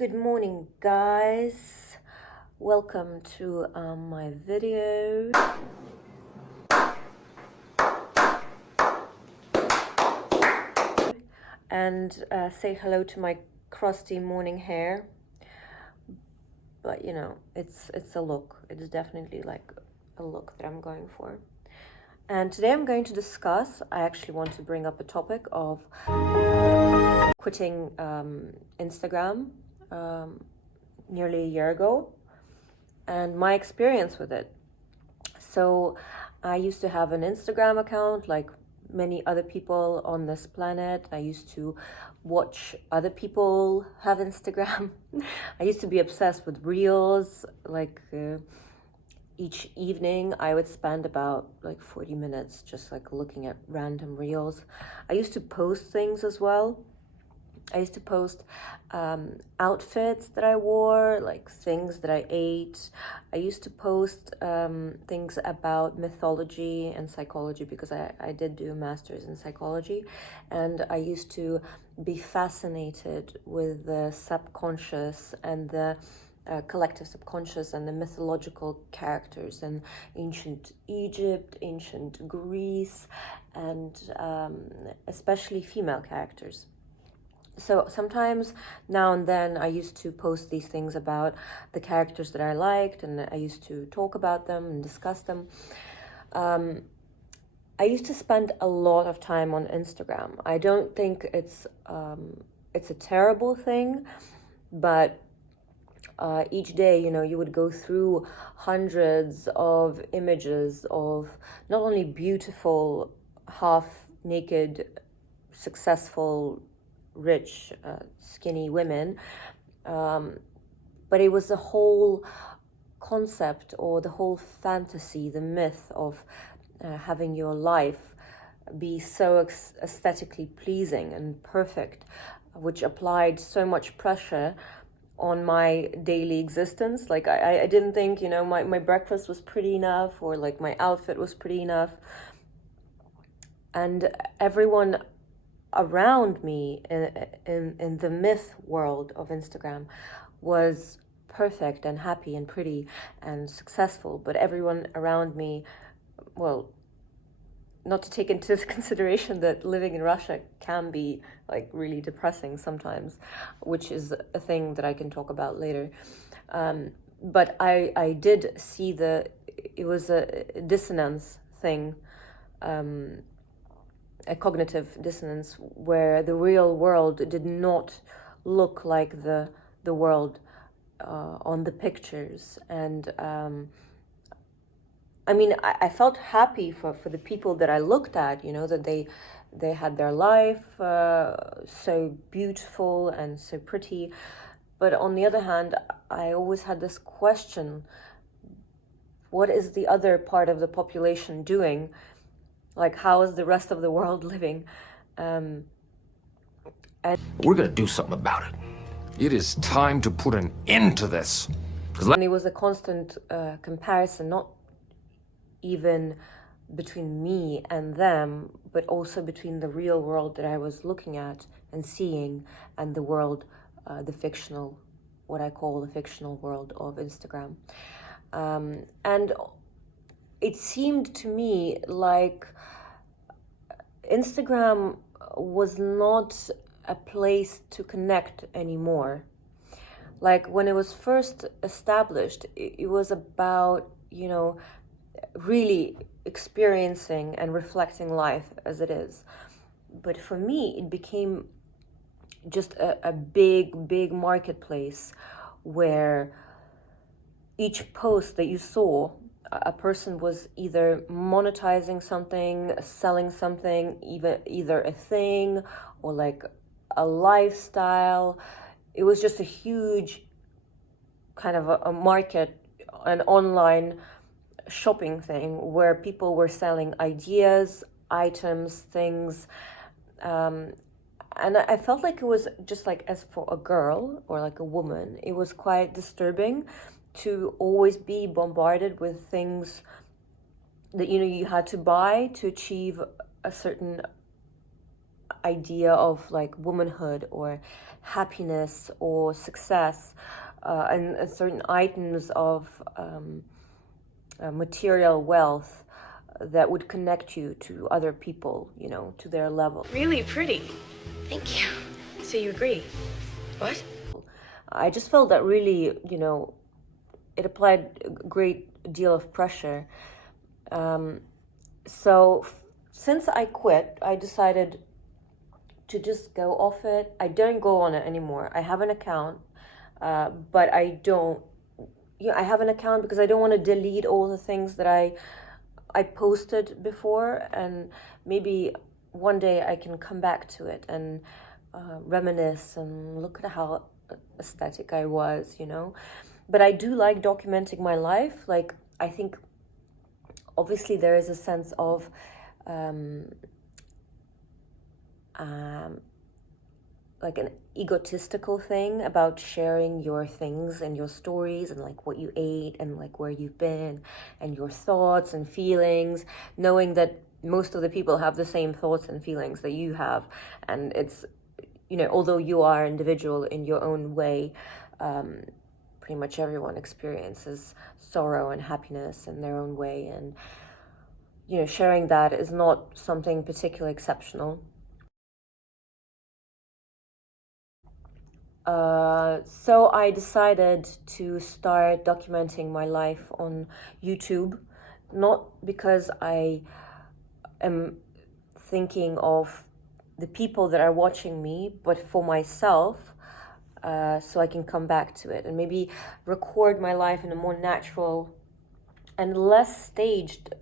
Good morning, guys. Welcome to my video. And say hello to my crusty morning hair. But you know, it's a look. It's definitely like a look that I'm going for. And today I'm going to discuss, I actually want to bring up a topic of quitting Instagram nearly a year ago and my experience with it. So I used to have an Instagram account like many other people on this planet. I used to watch other people have Instagram. I used to be obsessed with reels. Like each evening I would spend about like 40 minutes just like looking at random reels. I used to post things as well. I used to post outfits that I wore, like things that I ate. I used to post things about mythology and psychology because I did do a master's in psychology, and I used to be fascinated with the subconscious and the collective subconscious and the mythological characters in ancient Egypt, ancient Greece, and especially female characters. So sometimes now and then I used to post these things about the characters that I liked, and I used to talk about them and discuss them. I used to spend a lot of time on Instagram. I don't think it's a terrible thing, but each day, you know, you would go through hundreds of images of not only beautiful, half-naked, successful, rich, skinny women, but it was the whole concept or the whole fantasy, the myth of having your life be so aesthetically pleasing and perfect, which applied so much pressure on my daily existence. Like I didn't think, you know, my breakfast was pretty enough, or like my outfit was pretty enough. And everyone around me in the myth world of Instagram was perfect and happy and pretty and successful, but everyone around me, well, not to take into consideration that living in Russia can be like really depressing sometimes, which is a thing that I can talk about later. But I did see it was a dissonance thing, a cognitive dissonance, where the real world did not look like the world on the pictures. And I mean, I felt happy for the people that I looked at, you know, that they had their life so beautiful and so pretty. But on the other hand, I always had this question: what is the other part of the population doing? Like, how is the rest of the world living? And we're gonna do something about it. It is time to put an end to this. And it was a constant comparison, not even between me and them, but also between the real world that I was looking at and seeing and the world, the fictional, what I call the fictional world of Instagram. And it seemed to me like Instagram was not a place to connect anymore. Like when it was first established, it was about, you know, really experiencing and reflecting life as it is. But for me, it became just a big marketplace where each post that you saw, a person was either monetizing something, selling something, either a thing or like a lifestyle. It was just a huge kind of a market, an online shopping thing where people were selling ideas, items, things. And I felt like it was just like, as for a girl or like a woman, it was quite disturbing to always be bombarded with things that, you know, you had to buy to achieve a certain idea of like womanhood or happiness or success, and certain items of material wealth that would connect you to other people, you know, to their level. Really pretty. Thank you. So you agree? What? I just felt that really, you know, it applied a great deal of pressure. So since I quit, I decided to just go off it. I don't go on it anymore. I have an account, but I don't. Yeah, I have an account because I don't want to delete all the things that I posted before, and maybe one day I can come back to it and reminisce and look at how aesthetic I was, you know. But I do like documenting my life. Like, I think obviously there is a sense of like an egotistical thing about sharing your things and your stories and like what you ate and like where you've been and your thoughts and feelings, knowing that most of the people have the same thoughts and feelings that you have. And it's, you know, although you are individual in your own way, pretty much everyone experiences sorrow and happiness in their own way. And, you know, sharing that is not something particularly exceptional. So I decided to start documenting my life on YouTube, not because I am thinking of the people that are watching me, but for myself, so I can come back to it and maybe record my life in a more natural and less staged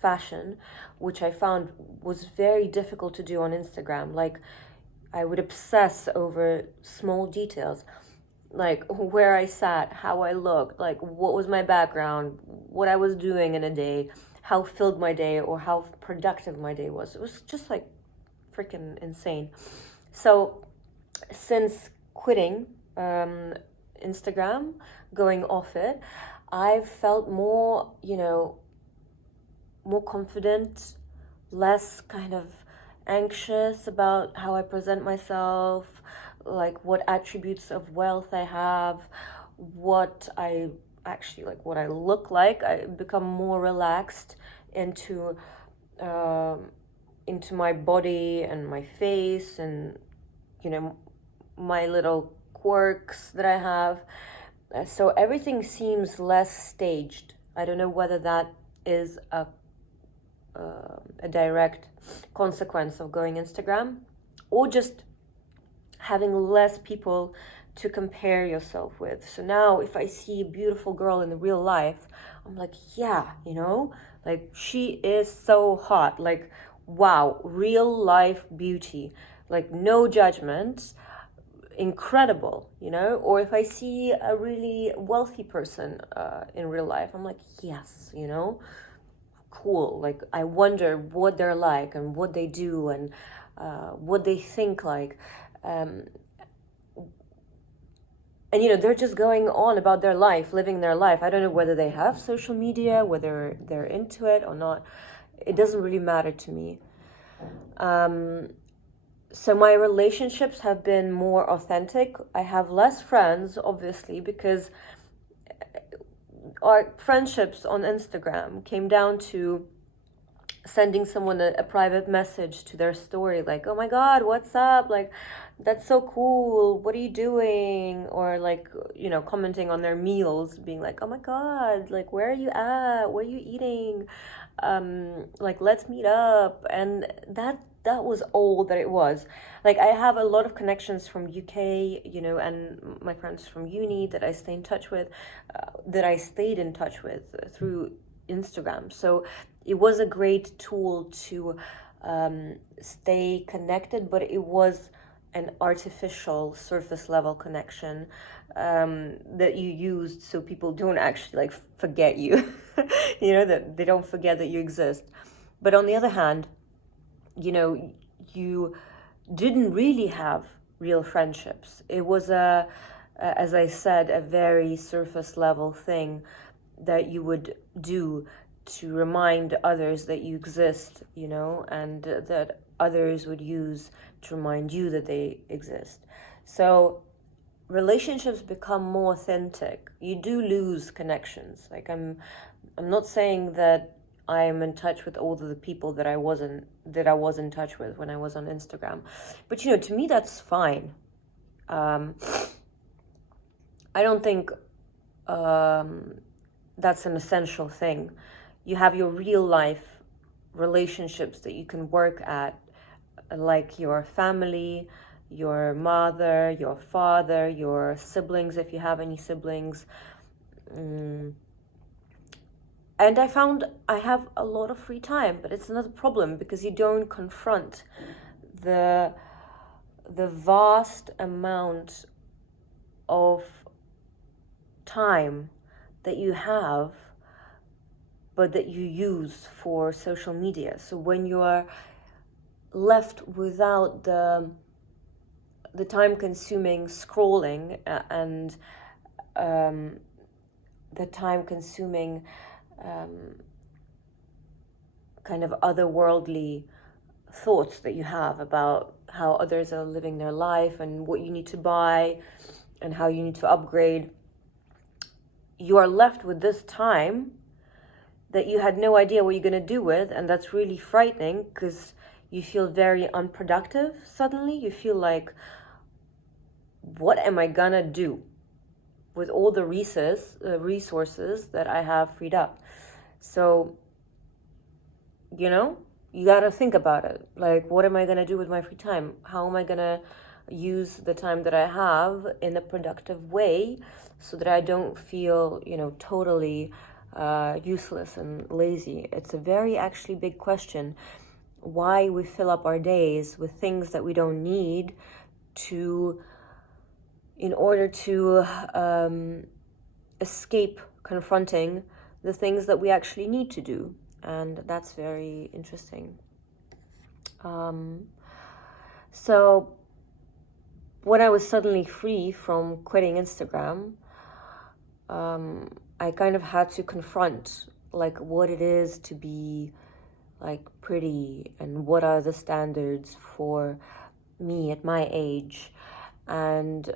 fashion, which I found was very difficult to do on Instagram. Like, I would obsess over small details, like where I sat, how I looked, like what was my background, what I was doing in a day, how filled my day or how productive my day was. It was just like freaking insane. So since quitting Instagram, going off it, I've felt more, you know, more confident, less kind of anxious about how I present myself, like what attributes of wealth I have, what I actually like, what I look like. I become more relaxed into my body and my face, and you know, my little quirks that I have. So everything seems less staged. I don't know whether that is a direct consequence of going Instagram, or just having less people to compare yourself with. So now if I see a beautiful girl in the real life, I'm like, yeah, you know, like she is so hot, like wow, real life beauty, like no judgment, incredible, you know. Or if I see a really wealthy person in real life, I'm like, yes, you know, cool. Like, I wonder what they're like and what they do and what they think like. And, you know, they're just going on about their life, living their life. I don't know whether they have social media, whether they're into it or not. It doesn't really matter to me. So my relationships have been more authentic. I have less friends, obviously, because our friendships on Instagram came down to sending someone a private message to their story, like, oh my god, what's up, like, that's so cool, what are you doing? Or like, you know, commenting on their meals, being like, oh my god, like, where are you at, what are you eating, like, let's meet up. And that was all that it was. Like, I have a lot of connections from UK, you know, and my friends from uni that I stay in touch with, that I stayed in touch with through Instagram. So it was a great tool to stay connected, but it was an artificial surface level connection that you used so people don't actually like forget you, you know, that they don't forget that you exist. But on the other hand, you know, you didn't really have real friendships. It was as I said, a very surface level thing that you would do to remind others that you exist, you know, and that others would use to remind you that they exist. So relationships become more authentic. You do lose connections. Like I'm not saying that I am in touch with all of the people that I was in touch with when I was on Instagram, but you know, to me that's fine. I don't think that's an essential thing. You have your real life relationships that you can work at, like your family, your mother, your father, your siblings, if you have any siblings. And I found I have a lot of free time, but it's another problem because you don't confront the vast amount of time that you have, but that you use for social media. So when you are left without the time-consuming scrolling and the time-consuming kind of otherworldly thoughts that you have about how others are living their life and what you need to buy and how you need to upgrade, you are left with this time that you had no idea what you're going to do with, and that's really frightening because you feel very unproductive suddenly. You feel like, what am I gonna do with all the resources that I have freed up? So, you know, you gotta think about it. Like, what am I gonna do with my free time? How am I gonna use the time that I have in a productive way so that I don't feel, you know, totally useless and lazy? It's a very actually big question. Why we fill up our days with things that we don't need in order to escape confronting the things that we actually need to do. And that's very interesting. So when I was suddenly free from quitting Instagram, I kind of had to confront like what it is to be like pretty and what are the standards for me at my age, and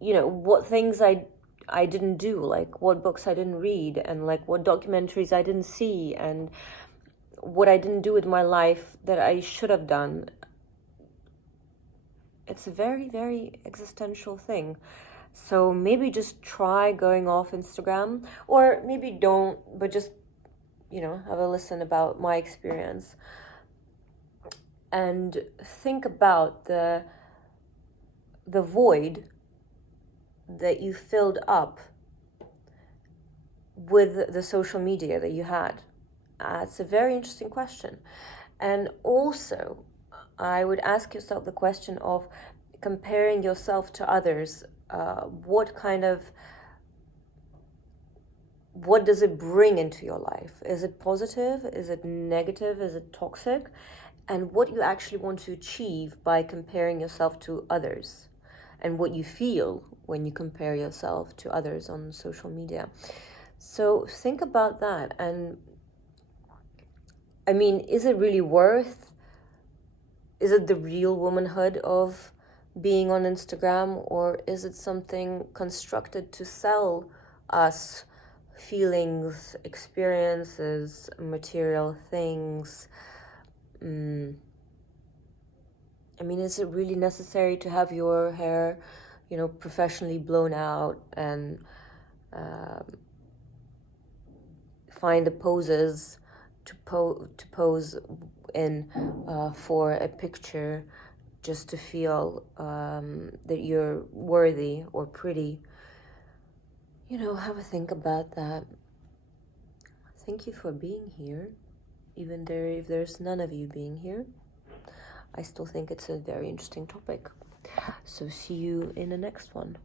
you know, what things I didn't do, like what books I didn't read, and like what documentaries I didn't see, and what I didn't do with my life that I should have done. It's a very, very existential thing. So maybe just try going off Instagram, or maybe don't, but just, you know, have a listen about my experience and think about the void that you filled up with the social media that you had. It's a very interesting question. And also, I would ask yourself the question of comparing yourself to others. What does it bring into your life? Is it positive? Is it negative? Is it toxic? And what you actually want to achieve by comparing yourself to others, and what you feel when you compare yourself to others on social media. So think about that. And I mean, is it the real womanhood of being on Instagram, or is it something constructed to sell us feelings, experiences, material things? I mean, is it really necessary to have your hair, you know, professionally blown out and find the poses to pose in for a picture just to feel that you're worthy or pretty? You know, have a think about that. Thank you for being here. Even if there's none of you being here, I still think it's a very interesting topic. So see you in the next one.